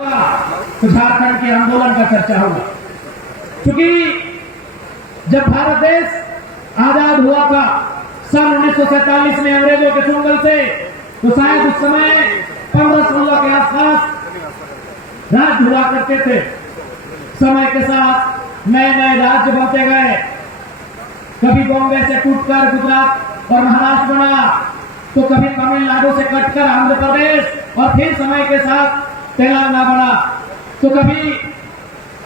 तो झारखंड के आंदोलन का चर्चा होगा, क्योंकि जब भारत देश आजाद हुआ था सन 1947 में अंग्रेजों के चुंगल से, तो शायद उस समय 1516 के आसपास राज्य हुआ करते थे। समय के साथ नए नए राज्य बनते गए, कभी बॉम्बे से टूटकर गुजरात और महाराष्ट्र बना, तो कभी तमिलनाडु से कटकर आंध्र प्रदेश, और फिर समय के साथ तेलंगाना बना, तो कभी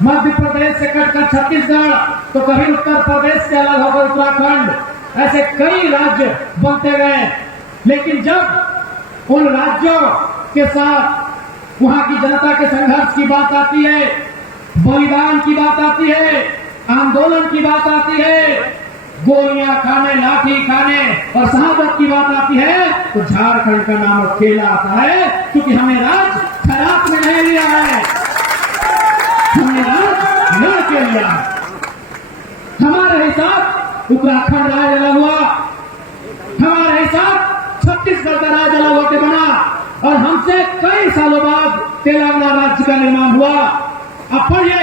मध्य प्रदेश से कटकर छत्तीसगढ़, तो कभी उत्तर प्रदेश से अलग होकर उत्तराखंड, ऐसे कई राज्य बनते गए। लेकिन जब उन राज्यों के साथ वहां की जनता के संघर्ष की बात आती है, बलिदान की बात आती है, आंदोलन की बात आती है, गोलियां खाने, लाठी खाने और शहादत की बात आती है, तो झारखंड का नाम खेला आता है, क्योंकि हमें राज खराब में नहीं लिया है, हमने राज लड़ के लिया है। हमारे हिसाब उत्तराखंड राज अलग हुआ, हमारे हिसाब छत्तीसगढ़ का राज अलग होकर बना, और हमसे कई सालों बाद तेलंगाना राज्य का निर्माण हुआ। अब पढ़िए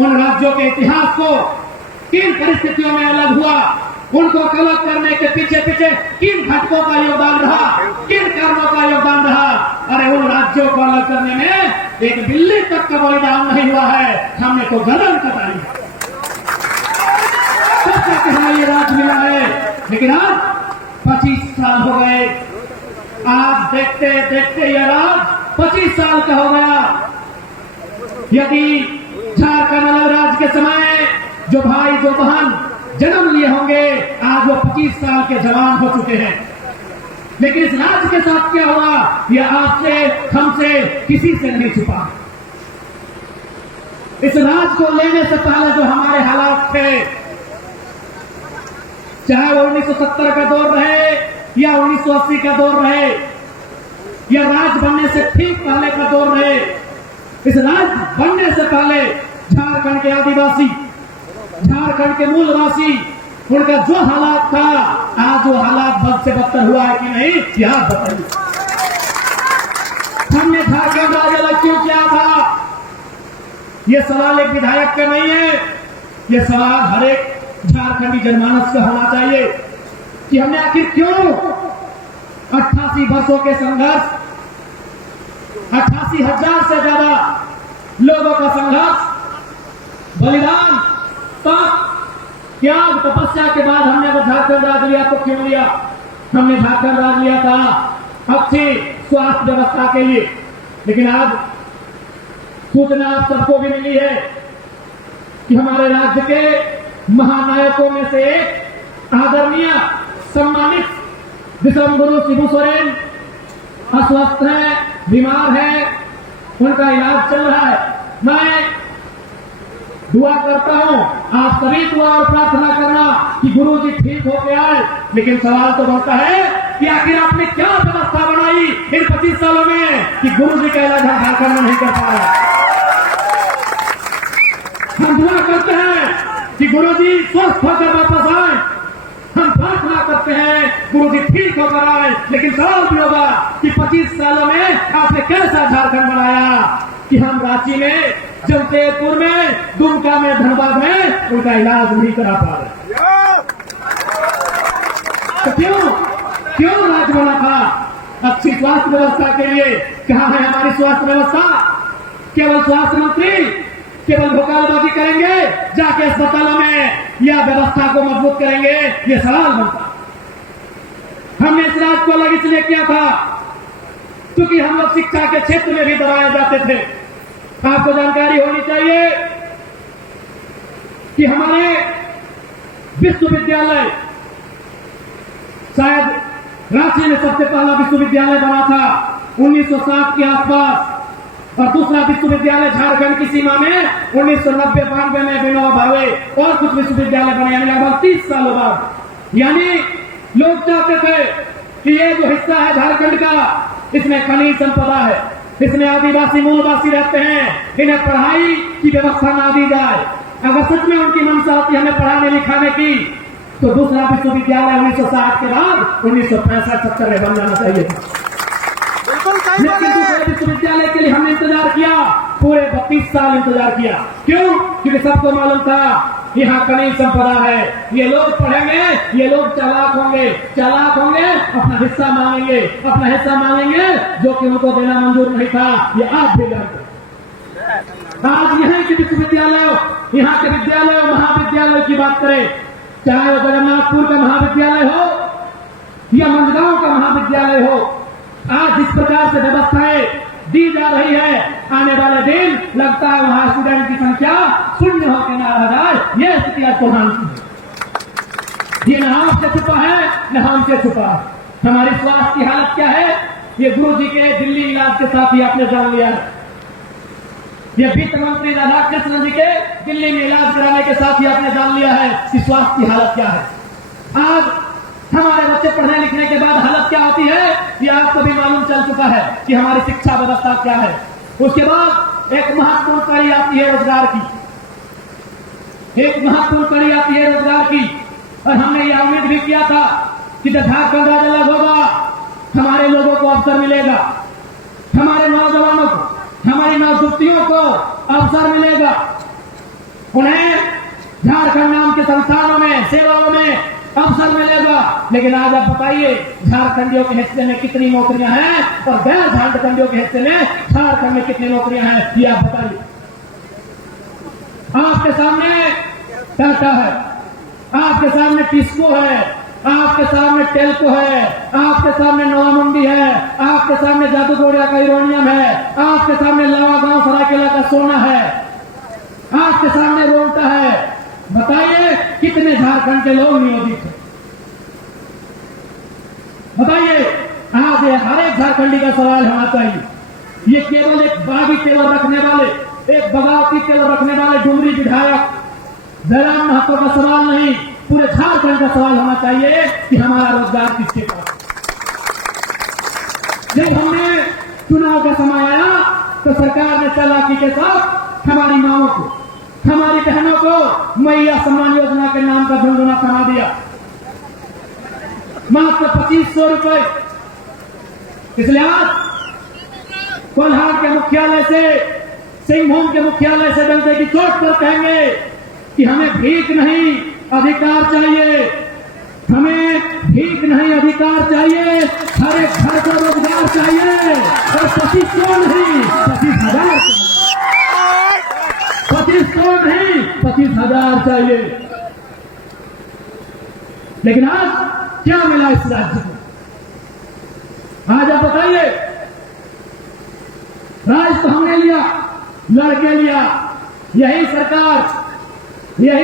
उन राज्यों के इतिहास को, किन परिस्थितियों में अलग हुआ, उनको अलग करने के पीछे पीछे किन घटकों का योगदान रहा, किन कारणों का योगदान रहा। अरे उन राज्यों को अलग करने में एक बिल्ली तक का बलिदान नहीं हुआ है, हमने तो गर्दन कटाई, सबसे हमें ये राज मिला है। लेकिन आज 25 साल हो गए, आज देखते देखते ये राज 25 साल का हो गया। यदि झारखंड अलग राज्य के समय जो भाई जो बहन जन्म लिए होंगे, आज वो 25 साल के जवान हो चुके हैं। लेकिन इस राज्य के साथ क्या हुआ, यह आपसे हमसे किसी से नहीं छुपा। इस राज्य को लेने से पहले जो हमारे हालात थे, चाहे वो 1970 का दौर रहे या 1980 का दौर रहे, या राज्य बनने से ठीक पहले का दौर रहे, इस राज्य बनने से पहले झारखंड के आदिवासी, झारखंड के मूलवासी, उनका जो हालात था, आज वो हालात बद से बदतर हुआ है कि नहीं, यह बताइए। हमने झारखंड राज्य अलग क्यों किया था? ये सवाल एक विधायक का नहीं है, ये सवाल हर एक झारखंडी जनमानस का होना चाहिए कि हमने आखिर क्यों 88 वर्षों के संघर्ष, 88,000 से ज्यादा लोगों का संघर्ष, बलिदान, त्याग, तपस्या के बाद हमने अगर झारखंड राज लिया तो क्यों लिया? हमने झारखंड राज लिया था अच्छी स्वास्थ्य व्यवस्था के लिए। लेकिन आज सूचना आप सबको भी मिली है कि हमारे राज्य के महानायकों में से एक आदरणीय सम्मानित विश्वगुरु शिबू सोरेन अस्वस्थ है, बीमार है, उनका इलाज चल रहा है। मैं दुआ करता हूं, आप सभी दुआ और प्रार्थना करना कि गुरु जी ठीक होके आए। लेकिन सवाल तो बनता है कि आखिर आपने क्या व्यवस्था बनाई इन 25 सालों में कि गुरु जी का इलाज झारखंड में नहीं कर पा रहे। हम दुआ करते हैं कि गुरु जी स्वस्थ होकर वापस आए, हम प्रार्थना करते हैं गुरु जी ठीक होकर आए। लेकिन सवाल भी होगा कि 25 सालों में आपने कैसा झारखंड बनाया कि हम रांची में, जमशेदपुर में, दुमका में, धनबाद में उनका इलाज नहीं करा पा रहे। तो क्यों राज्य बना था? अच्छी स्वास्थ्य व्यवस्था के लिए। कहां है हमारी स्वास्थ्य व्यवस्था? केवल स्वास्थ्य मंत्री केवल भोकालबाजी करेंगे जाके अस्पतालों में, या व्यवस्था को मजबूत करेंगे? ये सवाल बनता। हमने इस राज्य को अलग इसलिए किया था क्योंकि हम लोग शिक्षा के क्षेत्र में भी दबाए जाते थे। आपको जानकारी होनी चाहिए कि हमारे विश्वविद्यालय, शायद रांची में सबसे पहला विश्वविद्यालय बना था 1960 के आसपास, और दूसरा विश्वविद्यालय झारखंड की सीमा में 1990-92 में विनोबा भावे और कुछ विश्वविद्यालय बने, यानी लगभग 30 सालों बाद। यानी लोग चाहते थे कि ये जो हिस्सा है झारखंड का, इसमें खनिज संपदा है, इसमें आदिवासी मूलवासी रहते हैं, इन्हें पढ़ाई की व्यवस्था ना दी जाए। अगर सच में उनकी मंशा होती हमें पढ़ाने लिखाने की, तो दूसरा विश्वविद्यालय 1960 के बाद 1965-70 में बन जाना चाहिए था। लेकिन दूसरे विश्वविद्यालय के लिए हमने इंतजार किया, पूरे 32 साल इंतजार किया। क्यों? क्योंकि सबको मालूम था यहाँ कहीं संपदा है, ये लोग पढ़ेंगे, ये लोग चालाक होंगे, अपना हिस्सा मांगेंगे जो कि उनको देना मंजूर नहीं था। ये आप भी जानते। आज यहाँ के विश्वविद्यालय, यहाँ के विद्यालय और महाविद्यालय की बात करें, चाहे वो जगन्नाथपुर का महाविद्यालय हो या मंदगांव का महाविद्यालय हो, आज जिस प्रकार से व्यवस्थाएं दी जा रही है, आने वाले दिन लगता है वहां स्टूडेंट की संख्या शून्य होकर ना रह जाए। यह स्थिति आज प्रधान की, ये न आपसे छुपा है न हमसे छुपा है। हमारी स्वास्थ्य की हालत क्या है, ये गुरु जी के दिल्ली इलाज के साथ ही आपने जान लिया है। ये वित्त मंत्री राधाकृष्ण जी के दिल्ली में इलाज कराने के साथ ही आपने जान लिया है कि स्वास्थ्य की हालत क्या है। आज हमारे बच्चे पढ़ने लिखने के बाद हालत क्या होती है, ये आपको भी मालूम चल चुका है कि हमारी शिक्षा व्यवस्था क्या है। उसके बाद एक महत्वपूर्ण कड़ी आती है रोजगार की, और हमने यह उम्मीद भी किया था कि जब झारखंड राज्य अलग होगा, हमारे लोगों को अवसर मिलेगा, हमारे नौजवानों को, हमारी नवयुवतियों को अवसर मिलेगा, उन्हें झारखंड नाम के संस्थानों में, सेवाओं में अवसर मिलेगा। लेकिन आज आप बताइए, झारखंडियों के हिस्से में कितनी नौकरियां हैं और गैर झारखंडियों के हिस्से में झारखंड में कितनी नौकरियां हैं, ये आप बताइए। आपके सामने टाटा है, आपके सामने टिस्को है, आपके सामने टेल्को है, आपके सामने नवामुंडी है, आपके सामने जादूगोड़िया का यूरेनियम है, आपके सामने लावागांव सरायकेला का सोना है, आपके सामने रोहता है। बताइए कितने झारखंड के लोग नियोजित हैं? बताइए। आज हर एक झारखंडी का सवाल होना चाहिए। ये केवल एक बागी तेवर रखने वाले, एक बगावती तेवर रखने वाले डुमरी विधायक जयराम महतो का सवाल नहीं, पूरे झारखंड का सवाल होना चाहिए कि हमारा रोजगार किसके पास। जब हमने चुनाव का समय आया तो सरकार ने चालाकी के साथ हमारी माओं को, हमारी बहनों को मैया सम्मान योजना के नाम का झुंझुना थमा दिया, मात्र 2500 रुपए। इसलिए आज कोल्हार के मुख्यालय से, सिंहभूम के मुख्यालय से डंडे की चोट पर कहेंगे कि हमें भीख नहीं अधिकार चाहिए, हमें भीख नहीं अधिकार चाहिए, हर एक घर को रोजगार चाहिए और 2500 नहीं 25,000, 2500 नहीं 25,000 चाहिए। लेकिन आज क्या मिला इस राज्य को? आज आप बताइए। राज तो हमने लिया, लड़के लिया, यही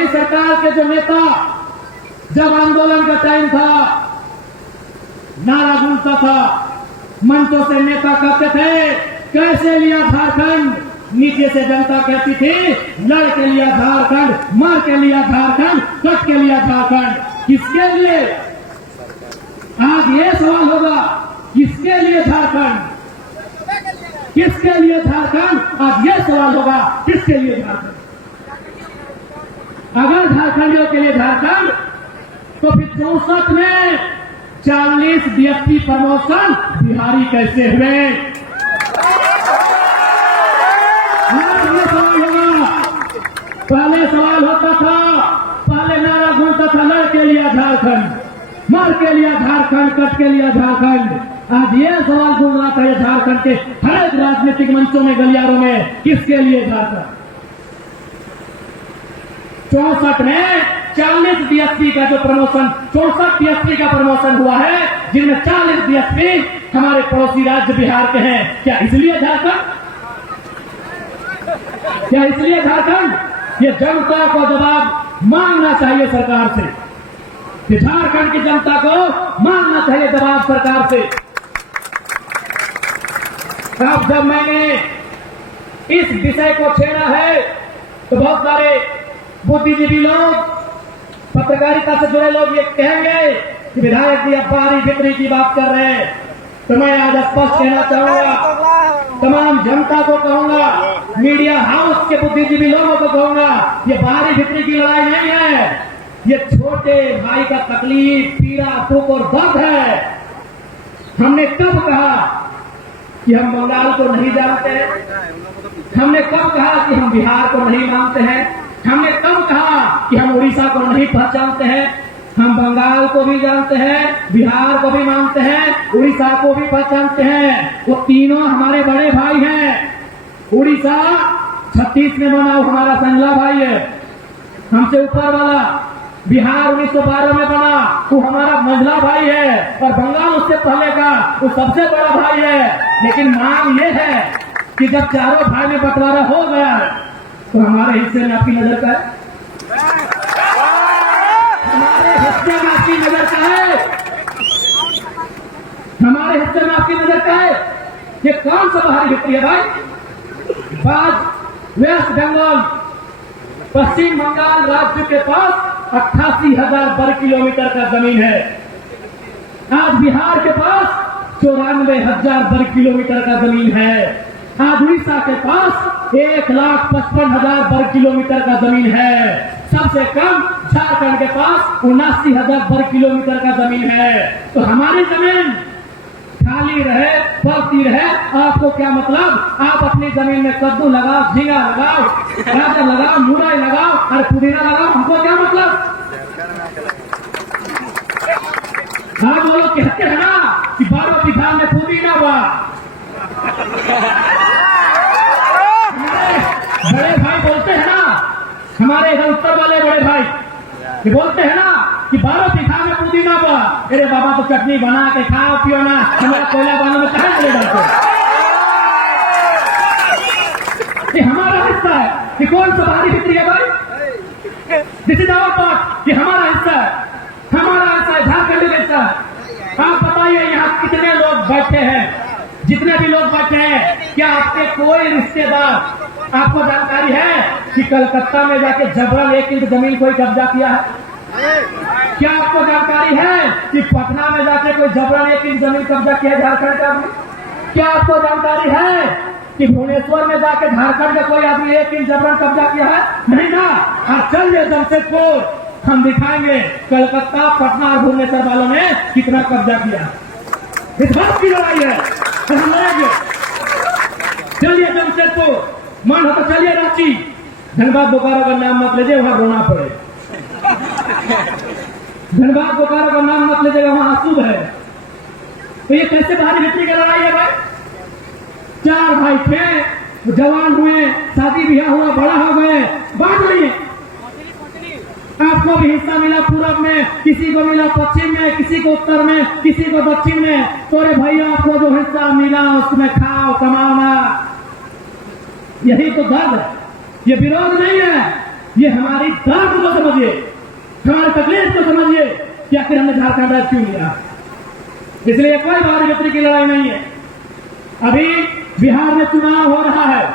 सरकार के जो नेता, जब आंदोलन का टाइम था, नारा गूंजता था, मंचों से नेता कहते थे कैसे लिया झारखंड, नीचे से जनता कहती थी लड़ के लिया झारखंड, मार के लिया झारखंड, कट के लिया झारखंड। किसके लिए? आज ये सवाल होगा, किसके लिए झारखंड, किसके लिए झारखंड? आज ये सवाल होगा, किसके लिए झारखंड? अगर झारखंडियों के लिए झारखंड, तो फिर 64 में 40 DSP प्रमोशन बिहारी कैसे हुए? ये सवाल होगा। पहले सवाल होता था, पहले नारा गूंजता था लड़ के लिया झारखंड, मार के लिया झारखंड, कट के लिया झारखंड। आज ये सवाल गूंज रहा था झारखंड के हर एक राजनीतिक मंचों में, गलियारों में, किसके लिए झारखंड? 64 में 40 DSP का जो प्रमोशन, 64 DSP का प्रमोशन हुआ है, जिनमें 40 DSP हमारे पड़ोसी राज्य बिहार के हैं। क्या इसलिए झारखंड? क्या इसलिए झारखंड? ये जनता को जवाब मांगना चाहिए सरकार से, झारखंड की जनता को मांगना चाहिए जवाब सरकार से। अब जब मैंने इस विषय को छेड़ा है तो बहुत सारे बुद्धिजीवी लोग, पत्रकारिता से जुड़े लोग ये कहेंगे कि विधायक जी अब बारी बिक्री की बात कर रहे हैं। तो मैं आज स्पष्ट कहना चाहूंगा, तमाम जनता को कहूंगा, मीडिया हाउस के बुद्धिजीवी लोगों को कहूंगा, ये बारी बिक्री की लड़ाई नहीं है, ये छोटे भाई का तकलीफ, पीड़ा, दुख और दर्द है। हमने कब कहा कि हम बंगाल को नहीं जानते? हमने कब कहा कि हम बिहार को नहीं मानते हैं? हमने कब कहा कि हम उड़ीसा को नहीं पहचानते हैं? हम बंगाल को भी जानते हैं, बिहार को भी मानते हैं, उड़ीसा को भी पहचानते हैं। वो तीनों हमारे बड़े भाई हैं। उड़ीसा 36 में बना, वो हमारा संजला भाई है, हमसे ऊपर वाला। बिहार 1912 में बना, वो हमारा मंझला भाई है। और बंगाल उससे पहले का वो सबसे बड़ा भाई है। लेकिन मांग ये है कि जब चारों भाई में बंटवारा हो गया तो हमारे हिस्से में आपकी नजर का है? हमारे हिस्से में आपकी नजर का है? हमारे हिस्से में आपकी नजर का है? ये कौन सा बाहरी भित्री है भाई? आज वेस्ट बंगाल, पश्चिम बंगाल राज्य के पास 88,000 वर्ग किलोमीटर का जमीन है। आज बिहार के पास 94,000 वर्ग किलोमीटर का जमीन है। आज उड़ीसा के पास 1,55,000 वर्ग किलोमीटर का जमीन है। सबसे कम झारखंड के पास 79,000 वर्ग किलोमीटर का जमीन है। तो हमारी जमीन खाली रहे, बढ़ती रहे, आपको क्या मतलब? आप अपनी जमीन में कद्दू लगाओ, झींगा लगाओ, गाजर लगाओ, मुरई लगाओ और पुदीना लगाओ, हमको क्या मतलब? हम लोग कहते हैं ना कि 12 बीघा में पुदीना हुआ। बड़े भाई बोलते हैं ना, हमारे इधर उत्तर वाले बड़े भाई ये बोलते हैं ना कि 12 बीघा में पुदीना हुआ। अरे बाबा तो चटनी बना के खाओ पियो ना, हमारा कोयला बांधने में कहाँ चले जाते? ये हमारा हिस्सा है। ये कौन सा बाहरी भित्री है भाई? This is our part. ये हमारा हिस्सा है, हमारा हिस्सा है, झारखंड का हिस्सा है। आप बताइए यहाँ कितने लोग बैठे हैं? जितने भी लोग बैठे हैं, क्या आपके कोई रिश्तेदार, आपको जानकारी है कि कलकत्ता में जाके जबरन 1 इंच जमीन कोई कब्जा किया है? क्या आपको जानकारी है कि पटना में जाके कोई जबरन 1 इंच जमीन कब्जा किया है झारखंड का आदमी? क्या आपको जानकारी है कि भुवनेश्वर में जाके झारखंड का कोई आदमी 1 इंच जबरन कब्जा किया है? नहीं ना। आज चलिए जमशेदपुर, हम दिखाएंगे कलकत्ता, पटना और भुवनेश्वर वालों ने कितना कब्जा किया। इस बात की लड़ाई है तो हम लड़ेंगे। चलिए जमशेदपुर, मन हो तो चलिए रांची, धनबाद बोकारो का नाम मत लीजिए, वहां रोना पड़े। धनबाद बोकारो का नाम मत लीजिएगा, वहां अशुभ है। तो ये कैसे बाहरी भित्री की लड़ाई है भाई? 4 भाई थे, जवान हुए, शादी ब्याह हुआ, बड़ा हो गए, बांट लिए। आपको भी हिस्सा मिला पूरब में, किसी को मिला पश्चिम में, किसी को उत्तर में, किसी को दक्षिण में। तो रे भैया आपको जो हिस्सा मिला उसमें खाओ, कमाना। यही तो दर्द है, ये विरोध नहीं है, ये हमारी दर्द को समझिए, हमारी तकलीफ को समझिए कि आखिर हमने झारखंड राज्य क्यों लिया। इसलिए कोई बाहरी भित्री की लड़ाई नहीं है। अभी बिहार में चुनाव हो रहा है,